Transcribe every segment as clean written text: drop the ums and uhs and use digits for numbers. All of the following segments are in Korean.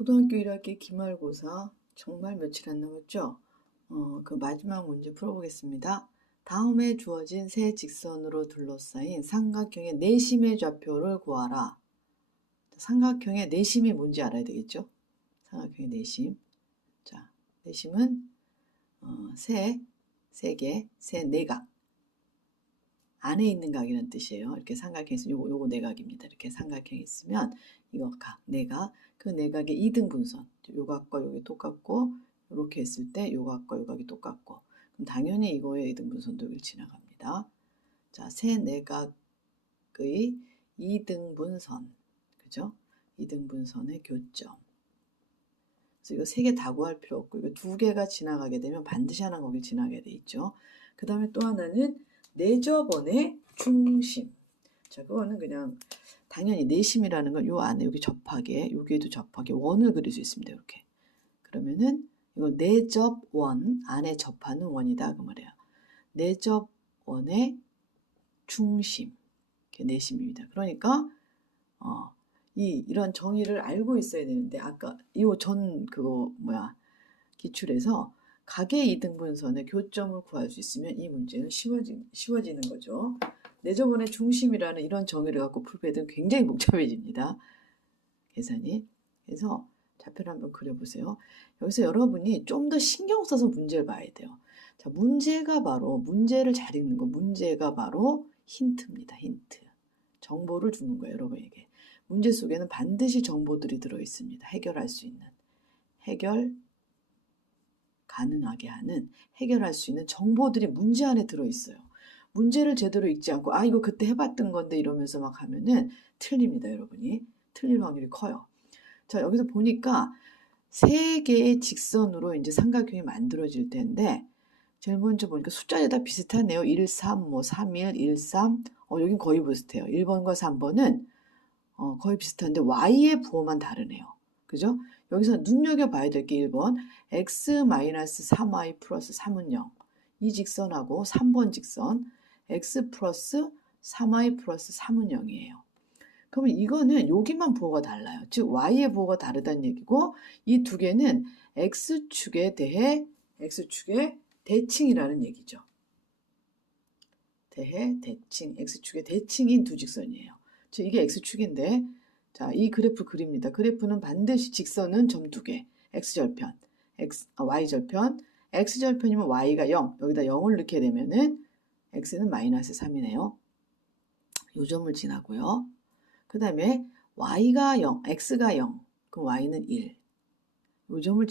고등학교 1학기 기말고사 정말 며칠 안 남았죠? 그 마지막 문제 풀어보겠습니다. 다음에 주어진 세 직선으로 둘러싸인 삼각형의 내심의 좌표를 구하라. 삼각형의 내심이 뭔지 알아야 되겠죠? 삼각형의 내심. 자, 내심은 세 개, 세 내각. 안에 있는 각이라는 뜻이에요. 이렇게 삼각형이 있으면 요거 내각입니다. 이렇게 삼각형이 있으면 이거 각, 내각. 그 내각의 이등분선. 요 각과 요게 똑같고 이렇게 했을 때 요 각과 요 각이 똑같고 그럼 당연히 이거의 이등분선도 여기를 지나갑니다. 자, 세 내각의 이등분선. 그죠? 이등분선의 교점. 그래서 이거 세 개 다 구할 필요 없고 이거 두 개가 지나가게 되면 반드시 하나 거길 지나게 돼 있죠. 그 다음에 또 하나는 내접원의 중심. 자, 그거는 그냥 당연히 내심이라는 건 요 안에 여기 접하게 여기에도 접하게 원을 그릴 수 있습니다. 이렇게. 그러면은 이거 내접원 안에 접하는 원이다 그 말이에요. 내접원의 중심. 이게 내심입니다. 그러니까 이런 정의를 알고 있어야 되는데 아까 그거 기출에서 각의 이등분선의 교점을 구할 수 있으면 이 문제는 쉬워지는 거죠. 내접원의 중심이라는 이런 정의를 갖고 풀게 되면 굉장히 복잡해집니다. 계산이. 그래서 좌표를 한번 그려보세요. 여기서 여러분이 좀 더 신경 써서 문제를 봐야 돼요. 자, 문제를 잘 읽는 거. 문제가 바로 힌트입니다. 힌트. 정보를 주는 거예요, 여러분에게. 문제 속에는 반드시 정보들이 들어있습니다. 해결할 수 있는. 해결 가능하게 하는 해결할 수 있는 정보들이 문제 안에 들어있어요. 문제를 제대로 읽지 않고 이거 그때 해봤던 건데 이러면서 막 하면은 틀립니다. 여러분이. 틀릴 확률이 커요. 자, 여기서 보니까 세 개의 직선으로 이제 삼각형이 만들어질 텐데 제일 먼저 보니까 숫자에 다 비슷하네요. 1, 3, 31, 1, 3 여긴 거의 비슷해요. 1번과 3번은 거의 비슷한데 y의 부호만 다르네요. 그죠? 여기서 눈여겨봐야 될 게 1번 x-3y 플러스 3은 0. 이 직선하고 3번 직선 x 플러스 3y 플러스 3은 0이에요. 그러면 이거는 여기만 부호가 달라요. 즉 y의 부호가 다르다는 얘기고 이 두 개는 x축에 대해 x축의 대칭이라는 얘기죠. 대칭, x축의 대칭인 두 직선이에요. 즉 이게 x축인데 자, 이 그래프 그립니다. 그래프는 반드시 직선은 점 두 개. x절편, y절편. x절편이면 y가 0. 여기다 0을 넣게 되면은 x는 마이너스 3이네요. 요 점을 지나고요. 그 다음에 y가 0, x가 0. 그럼 y는 1. 요 점을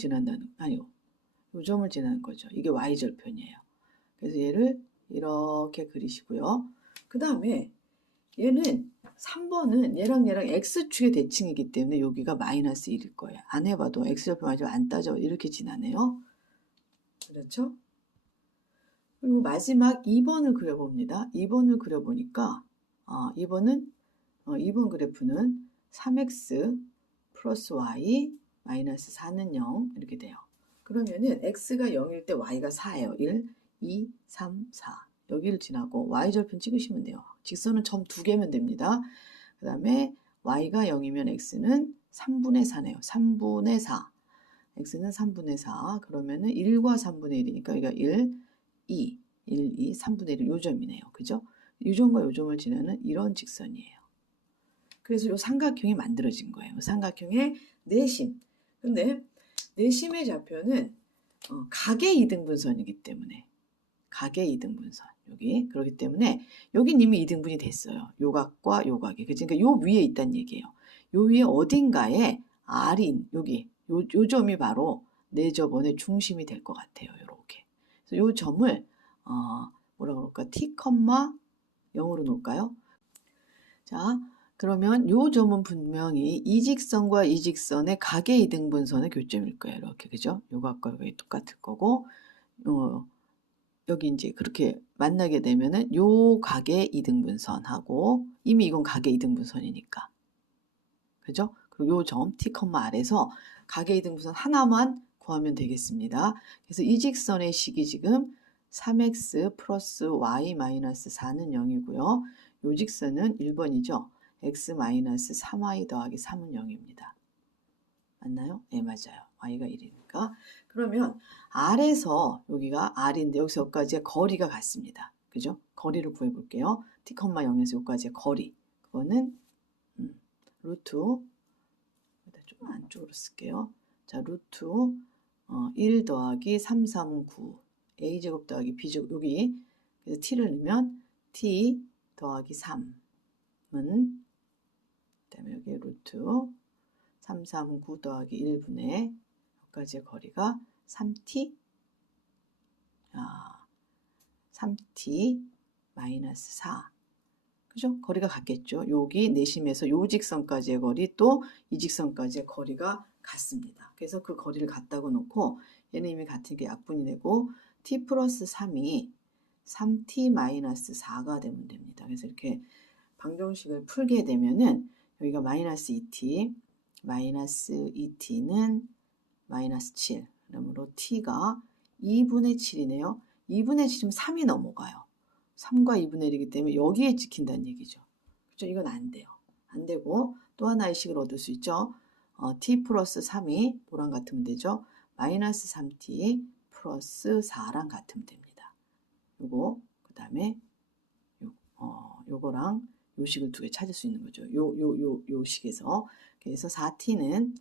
요 점을 지나는 거죠. 이게 y절편이에요. 그래서 얘를 이렇게 그리시고요. 그 다음에 얘는 3번은 얘랑 x축의 대칭이기 때문에 여기가 마이너스 1일 거예요. 안 해봐도 x절편 마지막 안 따져 이렇게 지나네요. 그렇죠? 그리고 마지막 2번을 그려봅니다. 2번을 그려보니까 2번 그래프는 3x 플러스 y 마이너스 4는 0 이렇게 돼요. 그러면은 x가 0일 때 y가 4예요. 1, 2, 3, 4. 여기를 지나고 y절편 찍으시면 돼요. 직선은 점 두 개면 됩니다. 그 다음에 y가 0이면 x는 3분의 4네요. 3분의 4. x는 3분의 4. 그러면은 1과 3분의 1이니까 여기가 1, 2, 1, 2, 3분의 1 요점이네요. 그죠? 요점과 요점을 지나는 이런 직선이에요. 그래서 이 삼각형이 만들어진 거예요. 삼각형의 내심. 근데 내심의 좌표는 각의 이등분선이기 때문에 각의 이등분선 여기 그렇기 때문에 여긴 이미 이등분이 됐어요. 요 각과 요 각이. 그러니까 요 위에 있다는 얘기예요. 요 위에 어딘가에 R인 여기 요 점이 바로 내접원의 중심이 될 것 같아요. 요렇게. 그래서 요 점을 뭐라 그럴까? T, 0으로 놓을까요? 자, 그러면 요 점은 분명히 이 직선과 이 직선의 각의 이등분선의 교점일 거예요. 이렇게 그죠? 요 각과 요각이 똑같을 거고 여기 이제 그렇게 만나게 되면은 요 각의 이등분선하고 이미 이건 각의 이등분선이니까 그죠? 그리고 요 점 T, R에서 각의 이등분선 하나만 구하면 되겠습니다. 그래서 이 직선의 식이 지금 3x 플러스 y 마이너스 4는 0이고요. 요 직선은 1번이죠. x 마이너스 3y 더하기 3은 0입니다. 맞나요? 네, 맞아요. y가 1이니까. 그러면 R에서 여기가 R인데 여기서 여기까지의 거리가 같습니다. 그죠? 거리를 구해볼게요. t, 0에서 여기까지의 거리. 그거는 루트 좀 안쪽으로 쓸게요. 자, 루트 1 더하기 3, 3은 9. a제곱 더하기 b제곱 여기 그래서 t를 넣으면 t 더하기 3은 그다음에 여기 루트 3, 3은 9 더하기 1분의 여기까지의 거리가 3t 3t 마이너스 4 그죠? 거리가 같겠죠. 여기 내심에서 요 직선까지의 거리 또 이 직선까지의 거리가 같습니다. 그래서 그 거리를 같다고 놓고 얘는 이미 같으니까 약분이 되고 t 플러스 3이 3t 마이너스 4가 되면 됩니다. 그래서 이렇게 방정식을 풀게 되면은 여기가 마이너스 2t 마이너스 2t는 마이너스 7 그러므로 t가 2분의 7이네요. 2분의 7이면 3이 넘어가요. 3과 2분의 1이기 때문에 여기에 찍힌다는 얘기죠. 그렇죠? 이건 안 돼요. 안 되고 또 하나의 식을 얻을 수 있죠. t 플러스 3이 뭐랑 같으면 되죠? 마이너스 3t 플러스 4랑 같으면 됩니다. 요거 그 다음에 요거랑 요 식을 두 개 찾을 수 있는 거죠. 요 식에서 그래서 4t는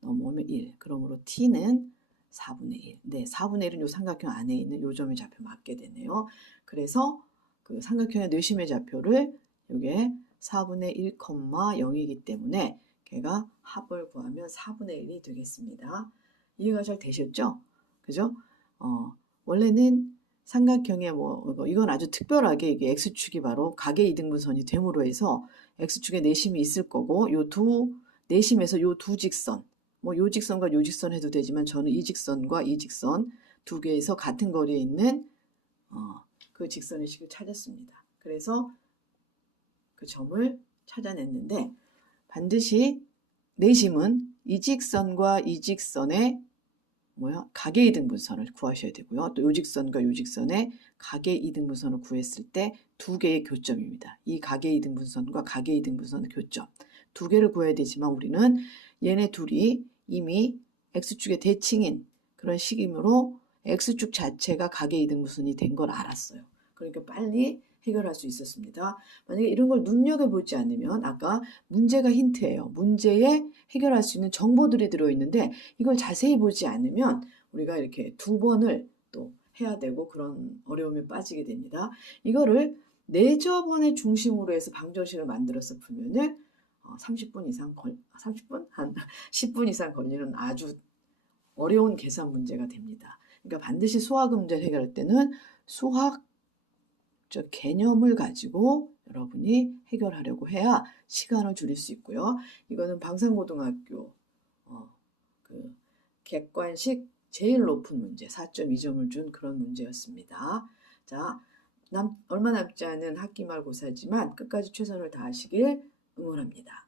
넘어오면 1. 그러므로 t는 4분의 1. 네, 4분의 1은 요 삼각형 안에 있는 요 점의 좌표 맞게 되네요. 그래서 그 삼각형의 내심의 좌표를 요게 4분의 1, 0이기 때문에 걔가 합을 구하면 4분의 1이 되겠습니다. 이해가 잘 되셨죠? 그죠? 원래는 삼각형의 이건 아주 특별하게 이게 x축이 바로 각의 이등분선이 됨으로 해서 x축에 내심이 있을 거고 요 두 내심에서 요 두 직선 요 직선과 요 직선 해도 되지만 저는 이 직선과 이 직선 두 개에서 같은 거리에 있는 그 직선의 식을 찾았습니다. 그래서 그 점을 찾아냈는데 반드시 내심은 이 직선과 이 직선의 각의 이등분선을 구하셔야 되고요. 또 요 직선과 요 직선의 각의 이등분선을 구했을 때 두 개의 교점입니다. 이 각의 이등분선과 각의 이등분선의 교점 두 개를 구해야 되지만 우리는 얘네 둘이 이미 x축의 대칭인 그런 식이므로 x축 자체가 각의 이등분선이 된 걸 알았어요. 그러니까 빨리 해결할 수 있었습니다. 만약에 이런 걸 눈여겨보지 않으면 아까 문제가 힌트예요. 문제에 해결할 수 있는 정보들이 들어있는데 이걸 자세히 보지 않으면 우리가 이렇게 두 번을 또 해야 되고 그런 어려움에 빠지게 됩니다. 이거를 내저번의 중심으로 해서 방정식을 만들어서 풀면은 30분 이상 30분? 한 10분 이상 걸리는 아주 어려운 계산 문제가 됩니다. 그러니까 반드시 수학 문제를 해결할 때는 수학적 개념을 가지고 여러분이 해결하려고 해야 시간을 줄일 수 있고요. 이거는 방산고등학교 그 객관식 제일 높은 문제 4.2점을 준 그런 문제였습니다. 자, 얼마 남지 않은 학기말고사지만 끝까지 최선을 다하시길 응원합니다.